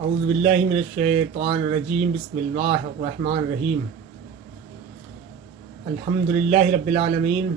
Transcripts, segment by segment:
اعوذ باللہ من الشیطان الرجیم بسم اللہ الرحمن الرحیم الحمد للہ رب العالمین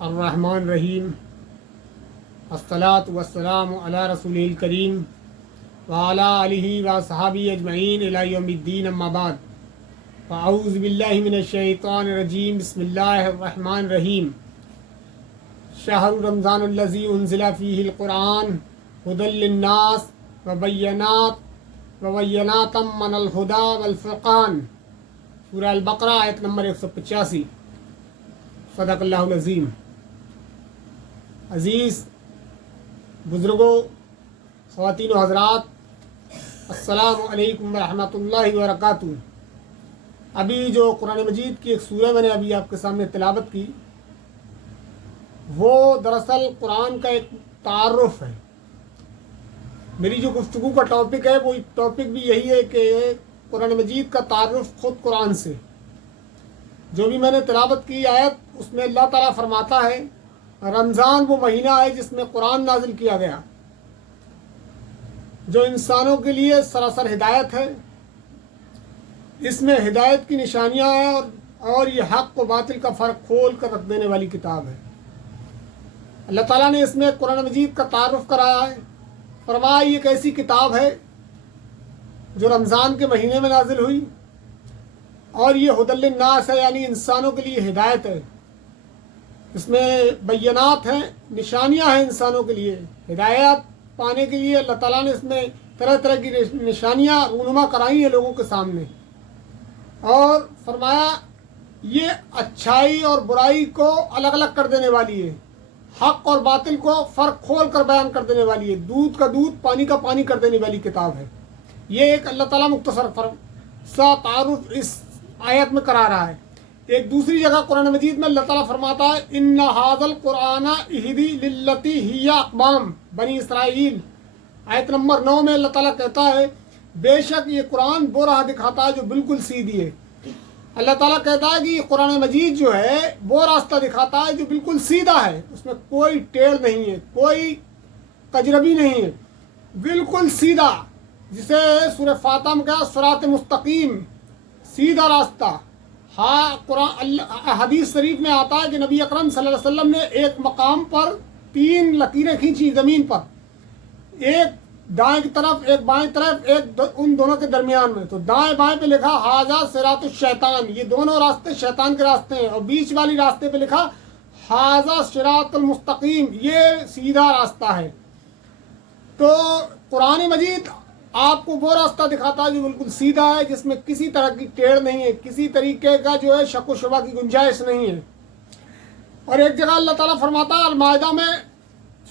الرحمن الرحیم الصلاۃ والسلام علی رسول الکریم وعلی آلہ وصحابہ اجمعین الی یوم الدین اما بعد فاعوذ باللہ من الشیطان الرجیم بسم اللہ الرحمن الرحیم شہر رمضان الذی انزل فیہ القرآن ھدی للناس وبینات من الہدی والفرقان سورہ البقرہ آیت نمبر 185 صدق اللہ العظیم۔ عزیز بزرگوں، خواتین و حضرات، السلام علیکم ورحمۃ اللہ وبرکاتہ۔ ابھی جو قرآن مجید کی ایک سورہ میں نے ابھی آپ کے سامنے تلاوت کی، وہ دراصل قرآن کا ایک تعارف ہے۔ میری جو گفتگو کا ٹاپک ہے وہ ٹاپک بھی یہی ہے کہ قرآن مجید کا تعارف خود قرآن سے۔ جو بھی میں نے تلاوت کی آیت، اس میں اللہ تعالیٰ فرماتا ہے رمضان وہ مہینہ ہے جس میں قرآن نازل کیا گیا، جو انسانوں کے لیے سراسر ہدایت ہے۔ اس میں ہدایت کی نشانیاں ہیں اور یہ حق و باطل کا فرق کھول کر رکھ دینے والی کتاب ہے۔ اللہ تعالیٰ نے اس میں قرآن مجید کا تعارف کرایا ہے، فرمایا یہ ایک ایسی کتاب ہے جو رمضان کے مہینے میں نازل ہوئی، اور یہ ھدی للناس ہے، یعنی انسانوں کے لیے ہدایت ہے۔ اس میں بینات ہیں، نشانیاں ہیں انسانوں کے لیے۔ ہدایت پانے کے لیے اللہ تعالیٰ نے اس میں طرح طرح کی نشانیاں رونما کرائی ہیں لوگوں کے سامنے، اور فرمایا یہ اچھائی اور برائی کو الگ الگ کر دینے والی ہے، حق اور باطل کو فرق کھول کر بیان کر دینے والی ہے، دودھ کا دودھ پانی کا پانی کر دینے والی کتاب ہے۔ یہ ایک اللہ تعالیٰ مختصر سا تعارف اس آیت میں کرا رہا ہے۔ ایک دوسری جگہ قرآن مجید میں اللہ تعالیٰ فرماتا ہے ان ھذا القرآن یہدی للتی ہی اقوام بنی اسرائیل۔ آیت نمبر 9 میں اللہ تعالیٰ کہتا ہے بے شک یہ قرآن وہ راہ دکھاتا ہے جو بالکل سیدھی ہے۔ اللہ تعالیٰ کہتا ہے کہ یہ قرآن مجید جو ہے وہ راستہ دکھاتا ہے جو بالکل سیدھا ہے، اس میں کوئی ٹیڑھ نہیں ہے، کوئی کجربی نہیں ہے، بالکل سیدھا، جسے سورہ فاتحہ میں کہا صراط مستقیم، سیدھا راستہ۔ ہاں، قرآن حدیث شریف میں آتا ہے کہ نبی اکرم صلی اللہ علیہ وسلم نے ایک مقام پر 3 لکیریں کھینچی زمین پر، ایک دائیں کی طرف ایک بائیں طرف، ایک ان دونوں کے درمیان میں۔ تو دائیں بائیں پہ لکھا ھذا صراط الشیطان، یہ دونوں راستے شیطان کے راستے ہیں، اور بیچ والی راستے پہ لکھا ھذا صراط المستقیم، یہ سیدھا راستہ ہے۔ تو قرآن مجید آپ کو وہ راستہ دکھاتا ہے جو بالکل سیدھا ہے، جس میں کسی طرح کی ٹیڑھ نہیں ہے، کسی طریقے کا جو ہے شک و شبہ کی گنجائش نہیں ہے۔ اور ایک جگہ اللہ تعالیٰ فرماتا ہے المائدہ میں،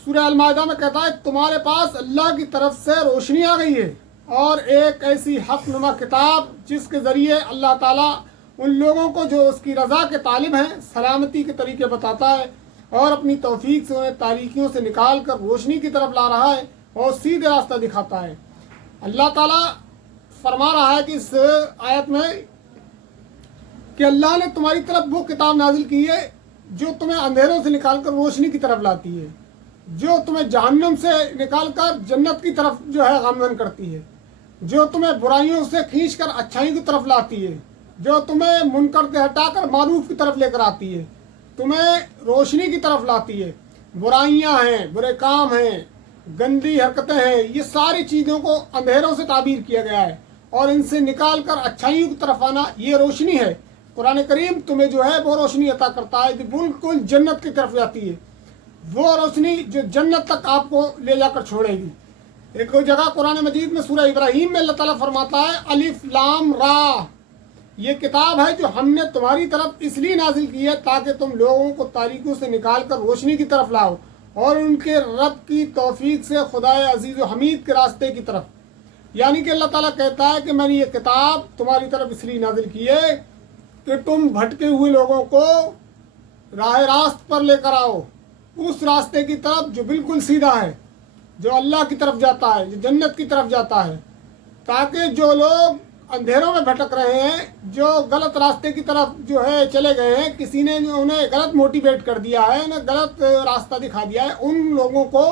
سورہ المائدہ میں کہتا ہے تمہارے پاس اللہ کی طرف سے روشنی آ گئی ہے، اور ایک ایسی حق نما کتاب جس کے ذریعے اللہ تعالیٰ ان لوگوں کو جو اس کی رضا کے طالب ہیں سلامتی کے طریقے بتاتا ہے، اور اپنی توفیق سے انہیں تاریکیوں سے نکال کر روشنی کی طرف لا رہا ہے اور سیدھے راستہ دکھاتا ہے۔ اللہ تعالیٰ فرما رہا ہے کہ اس آیت میں کہ اللہ نے تمہاری طرف وہ کتاب نازل کی ہے جو تمہیں اندھیروں سے نکال کر روشنی کی طرف لاتی ہے، جو تمہیں جہنم سے نکال کر جنت کی طرف جو ہے گامزن کرتی ہے، جو تمہیں برائیوں سے کھینچ کر اچھائیوں کی طرف لاتی ہے، جو تمہیں منکر سے ہٹا کر معروف کی طرف لے کر آتی ہے، تمہیں روشنی کی طرف لاتی ہے۔ برائیاں ہیں، برے کام ہیں، گندی حرکتیں ہیں، یہ ساری چیزوں کو اندھیروں سے تعبیر کیا گیا ہے، اور ان سے نکال کر اچھائیوں کی طرف آنا یہ روشنی ہے۔ قرآن کریم تمہیں جو ہے وہ روشنی عطا کرتا ہے جو بالکل جنت کی طرف جاتی ہے، وہ روشنی جو جنت تک آپ کو لے جا کر چھوڑے گی۔ ایک جگہ قرآن مجید میں سورہ ابراہیم میں اللہ تعالیٰ فرماتا ہے الف لام را، یہ کتاب ہے جو ہم نے تمہاری طرف اس لیے نازل کی ہے تاکہ تم لوگوں کو تاریکیوں سے نکال کر روشنی کی طرف لاؤ، اور ان کے رب کی توفیق سے خدائے عزیز و حمید کے راستے کی طرف۔ یعنی کہ اللہ تعالیٰ کہتا ہے کہ میں نے یہ کتاب تمہاری طرف اس لیے نازل کی ہے کہ تم بھٹکے ہوئے لوگوں کو راہ راست پر لے کر آؤ، اس راستے کی طرف جو بالکل سیدھا ہے، جو اللہ کی طرف جاتا ہے، جو جنت کی طرف جاتا ہے، تاکہ جو لوگ اندھیروں میں بھٹک رہے ہیں، جو غلط راستے کی طرف جو ہے چلے گئے ہیں، کسی نے انہیں غلط موٹیویٹ کر دیا ہے، انہیں غلط راستہ دکھا دیا ہے، ان لوگوں کو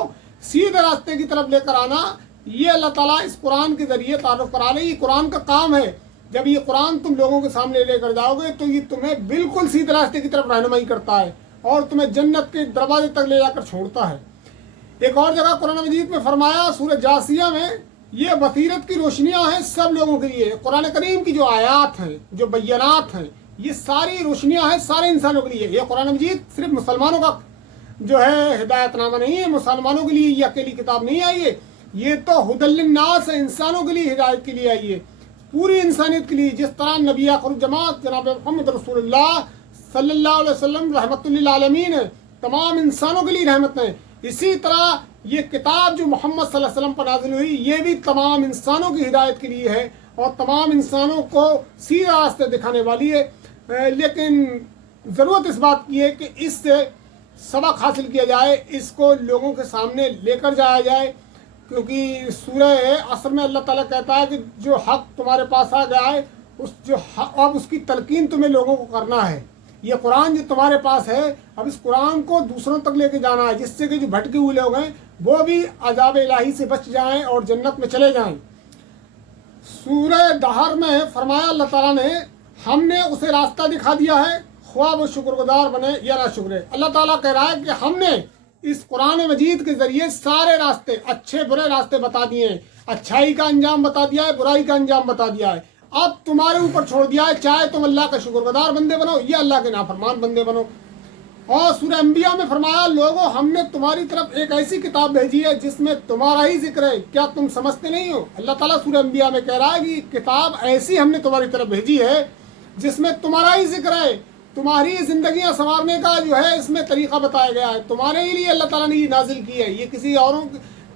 سیدھے راستے کی طرف لے کر آنا، یہ اللہ تعالیٰ اس قرآن کے ذریعے تعارف کرا لے. یہ قرآن کا کام ہے. جب یہ قرآن تم لوگوں کے سامنے لے کر جاؤ گے تو یہ تمہیں بالکل سیدھے راستے کی طرف رہنمائی کرتا ہے اور تمہیں جنت کے دروازے تک لے جا کر چھوڑتا ہے. ایک اور جگہ قرآن مجید میں فرمایا سورہ جاسیہ میں یہ بصیرت کی روشنیاں ہیں سب لوگوں کے لیے. قرآن کریم کی جو آیات ہیں جو بینات ہیں یہ ساری روشنیاں ہیں سارے انسانوں کے لیے. یہ قرآن مجید صرف مسلمانوں کا جو ہے ہدایت نامہ نہیں ہے. مسلمانوں کے لیے یہ اکیلی کتاب نہیں آئی ہے. یہ تو ہدی للناس ہے. انسانوں کے لیے ہدایت کے لیے آئی ہے پوری انسانیت کے لیے. جس طرح نبی آخر الجماعت جناب محمد رسول اللہ صلی اللہ علیہ وسلم رحمت للعالمین ہے تمام انسانوں کے لیے رحمت ہے. اسی طرح یہ کتاب جو محمد صلی اللہ علیہ وسلم پر نازل ہوئی یہ بھی تمام انسانوں کی ہدایت کے لیے ہے اور تمام انسانوں کو سیدھا راستے دکھانے والی ہے. لیکن ضرورت اس بات کی ہے کہ اس سے سبق حاصل کیا جائے, اس کو لوگوں کے سامنے لے کر جایا جائے, کیونکہ سورہ عصر میں اللہ تعالیٰ کہتا ہے کہ جو حق تمہارے پاس آ گیا ہے اب اس کی تلقین تمہیں لوگوں کو کرنا ہے. یہ قرآن جو تمہارے پاس ہے اب اس قرآن کو دوسروں تک لے کے جانا ہے جس سے کہ جو بھٹکے ہوئے لوگ ہیں وہ بھی عذاب الہی سے بچ جائیں اور جنت میں چلے جائیں. سورہ دہر میں فرمایا اللہ تعالیٰ نے ہم نے اسے راستہ دکھا دیا ہے خواہ وہ شکر گزار بنے یا نہ شکرے. اللہ تعالیٰ کہہ رہا ہے کہ ہم نے اس قرآن مجید کے ذریعے سارے راستے اچھے برے راستے بتا دیے ہیں. اچھائی کا انجام بتا دیا ہے, برائی کا انجام بتا دیا ہے. اب تمہارے اوپر چھوڑ دیا ہے چاہے تم اللہ کا شکر گزار بندے بنو یا اللہ کے نافرمان بندے بنو. اور سورہ انبیاء میں فرمایا لوگوں ہم نے تمہاری طرف ایک ایسی کتاب بھیجی ہے جس میں تمہارا ہی ذکر ہے, کیا تم سمجھتے نہیں ہو. اللہ تعالیٰ سورہ انبیاء میں کہہ رہا ہے کہ کتاب ایسی ہم نے تمہاری طرف بھیجی ہے جس میں تمہارا ہی ذکر ہے, تمہاری زندگیاں سنوارنے کا جو ہے اس میں طریقہ بتایا گیا ہے. تمہارے ہی لیے اللہ تعالیٰ نے یہ نازل کی ہے. یہ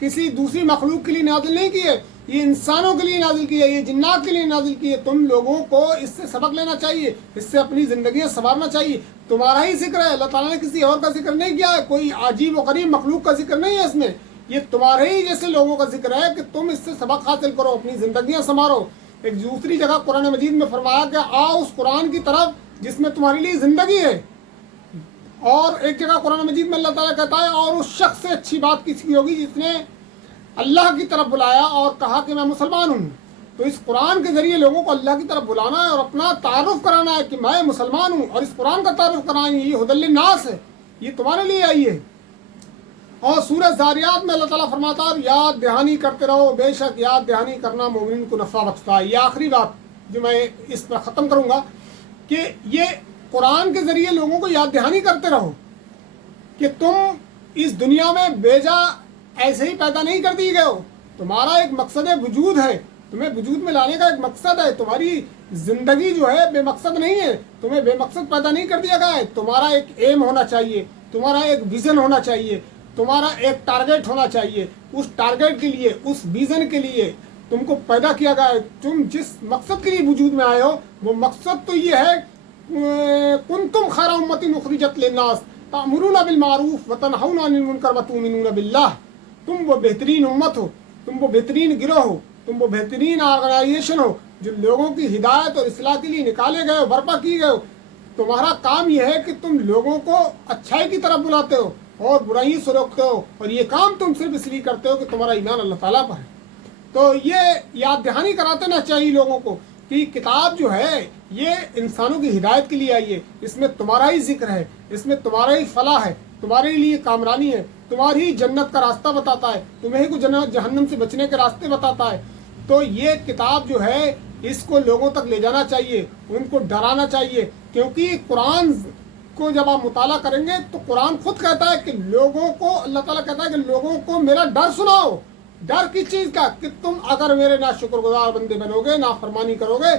کسی دوسری مخلوق کے لیے نازل نہیں کی ہے, یہ انسانوں کے لیے نازل کی ہے, یہ جنات کے لیے نازل کی ہے. تم لوگوں کو اس سے سبق لینا چاہیے, اس سے اپنی زندگیاں سنوارنا چاہیے. تمہارا ہی ذکر ہے, اللہ تعالیٰ نے کسی اور کا ذکر نہیں کیا ہے, کوئی عجیب و غریب مخلوق کا ذکر نہیں ہے اس میں. یہ تمہارے ہی جیسے لوگوں کا ذکر ہے کہ تم اس سے سبق حاصل کرو, اپنی زندگیاں سنوارو. ایک دوسری جگہ قرآن مجید میں فرمایا کہ آؤ اس قرآن کی طرف جس میں تمہارے لیے زندگی ہے. اور ایک جگہ قرآن مجید میں اللہ تعالیٰ کہتا ہے اور اس شخص سے اچھی بات کس کی ہوگی جس نے اللہ کی طرف بلایا اور کہا کہ میں مسلمان ہوں. تو اس قرآن کے ذریعے لوگوں کو اللہ کی طرف بلانا ہے اور اپنا تعارف کرانا ہے کہ میں مسلمان ہوں, اور اس قرآن کا تعارف کرانا ہے. یہ ہدی للناس ہے, یہ تمہارے لیے آئی ہے. اور سورہ زاریات میں اللہ تعالیٰ فرماتا ہے یاد دہانی کرتے رہو, بے شک یاد دہانی کرنا مومن کو نفع بخشتا ہے. یہ آخری بات جو میں اس پر ختم کروں گا کہ یہ قرآن کے ذریعے لوگوں کو یاد دہانی کرتے رہو کہ تم اس دنیا میں بیجا ایسے ہی پیدا نہیں کر دیے گئے ہو. تمہارا ایک مقصد وجود ہے, تمہیں وجود میں لانے کا ایک مقصد ہے. تمہاری زندگی جو ہے بے مقصد نہیں ہے, تمہیں بے مقصد پیدا نہیں کر دیا گیا ہے. تمہارا ایک ایم ہونا چاہیے, تمہارا ایک ویژن ہونا چاہیے, تمہارا ایک ٹارگیٹ ہونا چاہیے. اس ٹارگیٹ کے لیے, اس ویژن کے لیے تم کو پیدا کیا گیا ہے. تم جس مقصد کے لیے وجود میں آئے ہو وہ مقصد تو یہ ہے کنتم خیر امۃ اخرجت للناس تأمرون بالمعروف وتنہون عن المنکر وتؤمنون باللہ. تم وہ بہترین امت ہو, تم وہ بہترین گروہ ہو, تم وہ بہترین آرگنائزیشن ہو جو لوگوں کی ہدایت اور اصلاح کے لیے نکالے گئے ہو, برپا کی گئے ہو. تمہارا کام یہ ہے کہ تم لوگوں کو اچھائی کی طرف بلاتے ہو اور برائی سے روکتے ہو, اور یہ کام تم صرف اس لیے کرتے ہو کہ تمہارا ایمان اللہ تعالیٰ پر ہے. تو یہ یاد دہانی کراتے نہ چاہیے لوگوں کو کہ کتاب جو ہے یہ انسانوں کی ہدایت کے لیے آئی ہے. اس میں تمہارا ہی ذکر ہے, اس میں تمہارا ہی فلاح ہے, تمہارے لیے کامرانی ہے, تمہاری جنت کا راستہ بتاتا ہے, تمہیں کو جہنم سے بچنے کے راستے بتاتا ہے. تو یہ کتاب جو ہے اس کو لوگوں تک لے جانا چاہیے, ان کو ڈرانا چاہیے, کیونکہ قرآن کو جب آپ مطالعہ کریں گے تو قرآن خود کہتا ہے کہ لوگوں کو, اللہ تعالیٰ کہتا ہے کہ لوگوں کو میرا ڈر سناؤ. ڈر کس چیز کا؟ کہ تم اگر میرے نا شکر گزار بندے بنو گے, نافرمانی کرو گے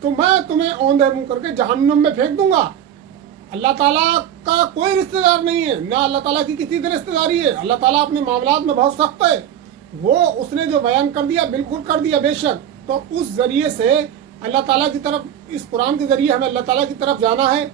تو میں تمہیں اوندھے منہ کر کے جہنم میں پھینک دوں گا. اللہ تعالیٰ کا کوئی رشتہ دار نہیں ہے, نہ اللہ تعالیٰ کی کسی سے رشتہ داری ہے. اللہ تعالیٰ اپنے معاملات میں بہت سخت ہے. وہ اس نے جو بیان کر دیا بالکل کر دیا بے شک. تو اس ذریعے سے اللہ تعالیٰ کی طرف, اس قرآن کے ذریعے ہمیں اللہ تعالیٰ کی طرف جانا ہے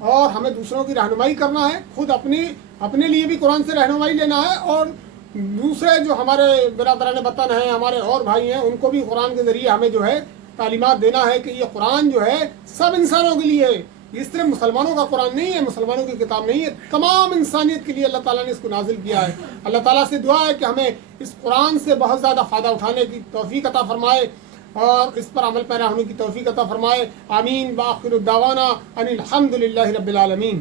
اور ہمیں دوسروں کی رہنمائی کرنا ہے. خود اپنے لیے بھی قرآن سے رہنمائی لینا ہے, اور دوسرے جو ہمارے برادران وطن ہیں, ہمارے اور بھائی ہیں, ان کو بھی قرآن کے ذریعے ہمیں جو ہے تعلیمات دینا ہے کہ یہ قرآن جو ہے سب انسانوں کے لیے ہے. یہ صرف مسلمانوں کا قرآن نہیں ہے، مسلمانوں کی کتاب نہیں ہے، تمام انسانیت کے لیے اللہ تعالیٰ نے اس کو نازل کیا ہے۔ اللہ تعالیٰ سے دعا ہے کہ ہمیں اس قرآن سے بہت زیادہ فائدہ اٹھانے کی توفیق عطا فرمائے اور اس پر عمل پیرا ہونے کی توفیق عطا فرمائے۔ آمین۔ وآخر الدعوانا ان الحمد للہ رب العالمین۔